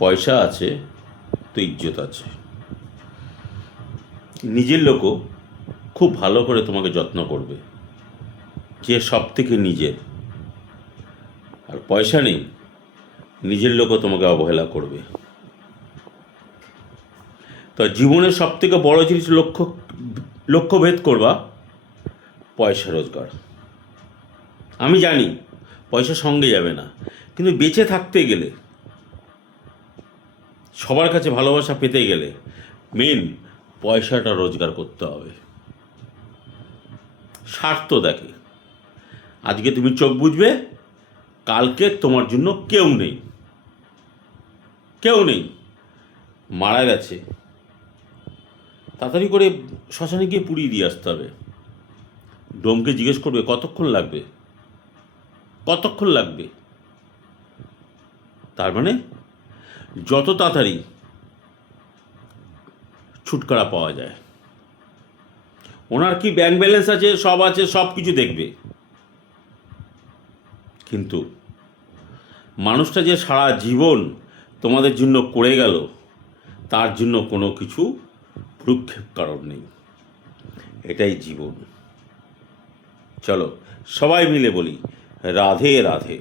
পয়সা আছে তো ইজ্জত আছে। নিজের লোকও খুব ভালো করে তোমাকে যত্ন করবে, যে সব থেকে নিজের। আর পয়সা নেই, নিজের লোকও তোমাকে অবহেলা করবে। তো জীবনের সব থেকে বড় জিনিস লক্ষ্যভেদ করবা পয়সা রোজগার। আমি জানি পয়সা সঙ্গে যাবে না, কিন্তু বেঁচে থাকতে গেলে, সবার কাছে ভালোবাসা পেতে গেলে মেন পয়সাটা রোজগার করতে হবে। স্বার্থ দেখে, আজকে তুমি চোখ বুঝবে, কালকে তোমার জন্য কেউ নেই, কেউ নেই, মারা গেছে, তাড়াতাড়ি করে শ্মশানে গিয়ে পুড়িয়ে দিয়ে আসতে হবে। ডোমকে জিজ্ঞেস করবে কতক্ষণ লাগবে, কতক্ষণ লাগবে। তার মানে যত তাড়াতাড়ি ছুটকারা পাওয়া যায়। ওনার কি ব্যাংক ব্যালেন্স আছে, সব আছে, সব কিছু দেখবে, কিন্তু মানুষটা যে সারা জীবন তোমাদের জন্য করে গেল, তার জন্য কোনো কিছু ভ্রুক্ষেপ কারণ নেই। এটাই জীবন। চলো সবাই মিলে বলি রাধে রাধে।